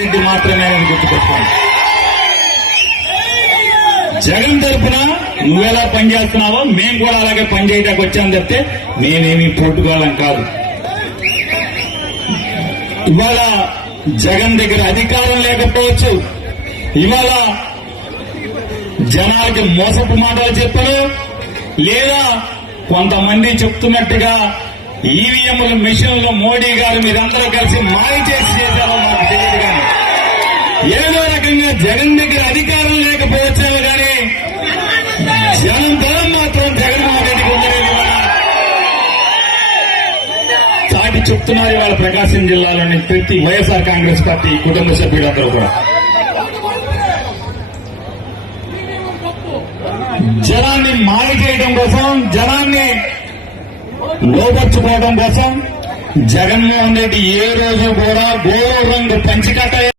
రెడ్డి మాత్రమే గుర్తుపెట్టుకోండి. జగన్ తరఫున నువ్వెలా పనిచేస్తున్నావో మేము కూడా అలాగే పనిచేయడానికి వచ్చామని చెప్తే మేమేమీ పోటుకోవాలం కాదు. ఇవాళ జగన్ దగ్గర అధికారం లేకపోవచ్చు, ఇవాళ జనాలకి మోసపు మాటలు చెప్పరు, లేదా కొంతమంది చెప్తున్నట్టుగా ఈవీఎంల మిషన్లు మోడీ గారు మీరందరూ కలిసి మాయ చేసి చేశారో మాకు తెలియదు. కానీ ఏదో రకంగా జగన్ దగ్గర అధికారం లేకపోవచ్చావు కానీ జనం బలం మాత్రం జగన్మోహన్ రెడ్డికి ఉందనేది చాటి చెప్తున్నారు. ఇవాళ ప్రకాశం జిల్లాలోని ప్రతి వైఎస్ఆర్ కాంగ్రెస్ పార్టీ కుటుంబ సభ్యులందరూ కూడా జనాన్ని మాయ చేయడం కోసం, జనాన్ని లోపర్చుకోవడం కోసం జగన్మోహన్ రెడ్డి ఏ రోజు కూడా గోరు రంగు పంచికట్ట